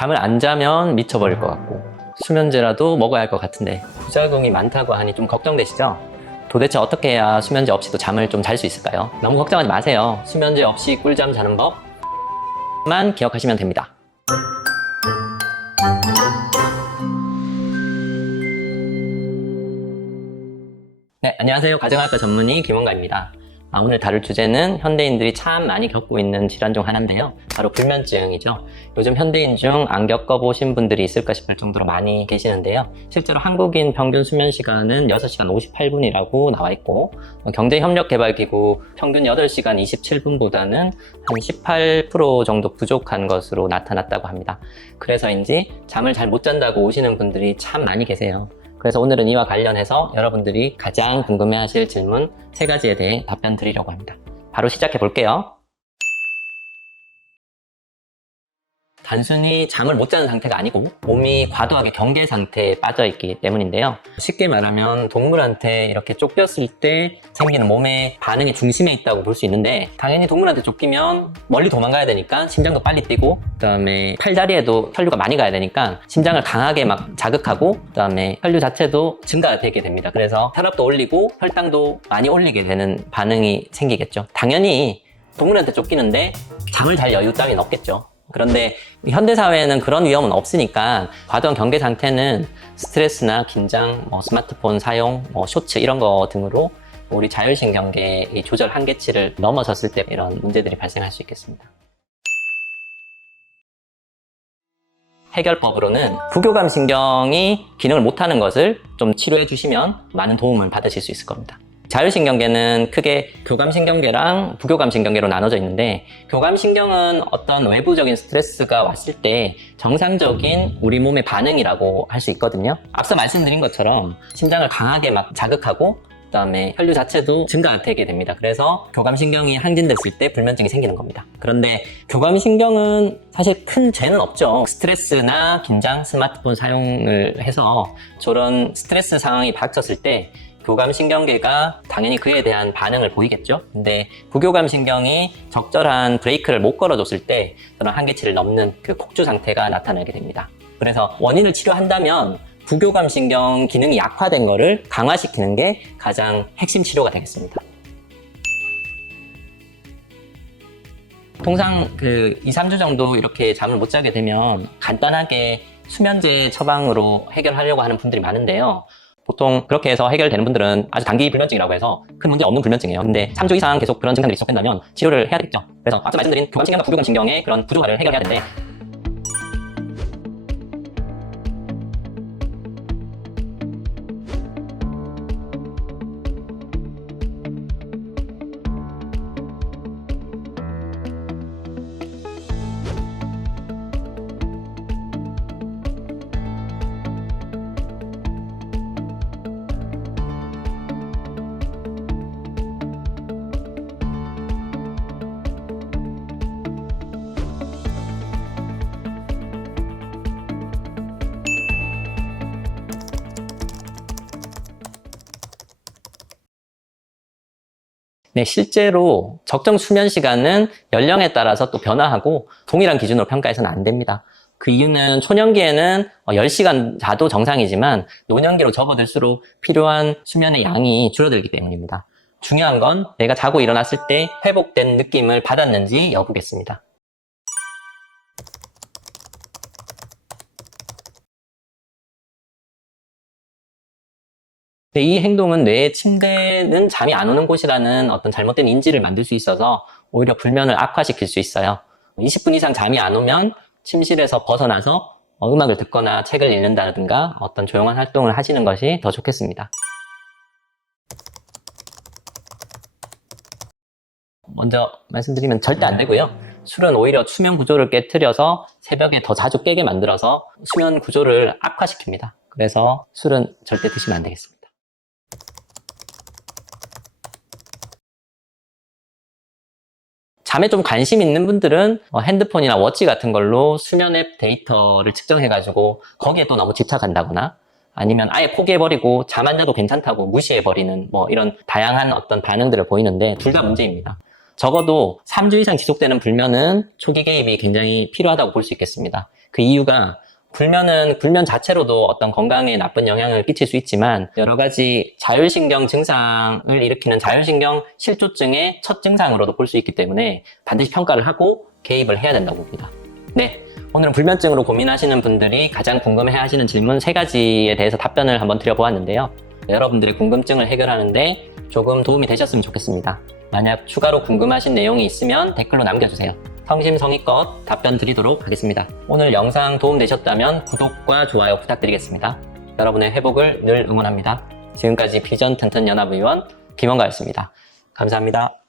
잠을 안 자면 미쳐버릴 것 같고 수면제라도 먹어야 할 것 같은데 부작용이 많다고 하니 좀 걱정되시죠? 도대체 어떻게 해야 수면제 없이도 잠을 좀 잘 수 있을까요? 너무 걱정하지 마세요. 수면제 없이 꿀잠 자는 법만 기억하시면 됩니다. 네, 안녕하세요. 가정의학과 전문의 김원가입니다. 오늘 다룰 주제는 현대인들이 참 많이 겪고 있는 질환 중 하나인데요. 바로 불면증이죠. 요즘 현대인 중 안 겪어보신 분들이 있을까 싶을 정도로 많이 계시는데요. 실제로 한국인 평균 수면 시간은 6시간 58분이라고 나와 있고 경제협력개발기구 평균 8시간 27분보다는 한 18% 정도 부족한 것으로 나타났다고 합니다. 그래서인지 잠을 잘 못 잔다고 오시는 분들이 참 많이 계세요. 그래서 오늘은 이와 관련해서 여러분들이 가장 궁금해하실 질문 3가지에 대해 답변 드리려고 합니다. 바로 시작해 볼게요. 단순히 잠을 못 자는 상태가 아니고 몸이 과도하게 경계 상태에 빠져 있기 때문인데요. 쉽게 말하면 동물한테 이렇게 쫓겼을 때 생기는 몸의 반응이 중심에 있다고 볼 수 있는데, 당연히 동물한테 쫓기면 멀리 도망가야 되니까 심장도 빨리 뛰고, 그 다음에 팔다리에도 혈류가 많이 가야 되니까 심장을 강하게 막 자극하고, 그 다음에 혈류 자체도 증가되게 됩니다. 그래서 혈압도 올리고 혈당도 많이 올리게 되는 반응이 생기겠죠. 당연히 동물한테 쫓기는데 잠을 잘 여유 따위는 없겠죠. 그런데 현대사회에는 그런 위험은 없으니까 과도한 경계 상태는 스트레스나 긴장, 스마트폰 사용, 쇼츠 이런 거 등으로 우리 자율신경계의 조절 한계치를 넘어섰을 때 이런 문제들이 발생할 수 있겠습니다. 해결법으로는 부교감 신경이 기능을 못하는 것을 좀 치료해 주시면 많은 도움을 받으실 수 있을 겁니다. 자율신경계는 크게 교감신경계랑 부교감신경계로 나눠져 있는데, 교감신경은 어떤 외부적인 스트레스가 왔을 때 정상적인 우리 몸의 반응이라고 할 수 있거든요. 앞서 말씀드린 것처럼 심장을 강하게 막 자극하고 그 다음에 혈류 자체도 증가되게 됩니다. 그래서 교감신경이 항진됐을 때 불면증이 생기는 겁니다. 그런데 교감신경은 사실 큰 죄는 없죠. 스트레스나 긴장, 스마트폰 사용을 해서 저런 스트레스 상황이 닥쳤을 때 교감신경계가 당연히 그에 대한 반응을 보이겠죠. 근데 부교감신경이 적절한 브레이크를 못 걸어줬을 때 그런 한계치를 넘는 그 폭주 상태가 나타나게 됩니다. 그래서 원인을 치료한다면 부교감신경 기능이 약화된 거를 강화시키는 게 가장 핵심 치료가 되겠습니다. 통상 2-3주 정도 이렇게 잠을 못 자게 되면 간단하게 수면제 처방으로 해결하려고 하는 분들이 많은데요. 보통 그렇게 해서 해결되는 분들은 아주 단기 불면증이라고 해서 큰 문제 없는 불면증이에요. 근데 3주 이상 계속 그런 증상들이 지속된다면 치료를 해야 되겠죠. 그래서 앞서 말씀드린 교감신경과 부교감신경의 그런 부조화를 해결해야 되는데, 네, 실제로 적정 수면 시간은 연령에 따라서 또 변화하고 동일한 기준으로 평가해서는 안 됩니다. 그 이유는 초년기에는 10시간 자도 정상이지만 노년기로 접어들수록 필요한 수면의 양이 줄어들기 때문입니다. 중요한 건 내가 자고 일어났을 때 회복된 느낌을 받았는지 여부겠습니다. 이 행동은 뇌의 침대는 잠이 안 오는 곳이라는 어떤 잘못된 인지를 만들 수 있어서 오히려 불면을 악화시킬 수 있어요. 20분 이상 잠이 안 오면 침실에서 벗어나서 음악을 듣거나 책을 읽는다든가 어떤 조용한 활동을 하시는 것이 더 좋겠습니다. 먼저 말씀드리면 절대 안 되고요. 술은 오히려 수면 구조를 깨트려서 새벽에 더 자주 깨게 만들어서 수면 구조를 악화시킵니다. 그래서 술은 절대 드시면 안 되겠습니다. 잠에 좀 관심 있는 분들은 핸드폰이나 워치 같은 걸로 수면 앱 데이터를 측정해가지고 거기에 또 너무 집착한다거나, 아니면 아예 포기해버리고 잠 안 자도 괜찮다고 무시해버리는 이런 다양한 어떤 반응들을 보이는데, 둘 다 문제입니다. 적어도 3주 이상 지속되는 불면은 초기 개입이 굉장히 필요하다고 볼 수 있겠습니다. 그 이유가 불면 자체로도 어떤 건강에 나쁜 영향을 끼칠 수 있지만 여러 가지 자율신경 증상을 일으키는 자율신경 실조증의 첫 증상으로도 볼 수 있기 때문에 반드시 평가를 하고 개입을 해야 된다고 봅니다. 네, 오늘은 불면증으로 고민하시는 분들이 가장 궁금해하시는 질문 3가지에 대해서 답변을 한번 드려보았는데요. 여러분들의 궁금증을 해결하는데 조금 도움이 되셨으면 좋겠습니다. 만약 추가로 궁금하신 내용이 있으면 댓글로 남겨주세요. 성심성의껏 답변 드리도록 하겠습니다. 오늘 영상 도움되셨다면 구독과 좋아요 부탁드리겠습니다. 여러분의 회복을 늘 응원합니다. 지금까지 비전 튼튼 연합의원 김원가였습니다. 감사합니다.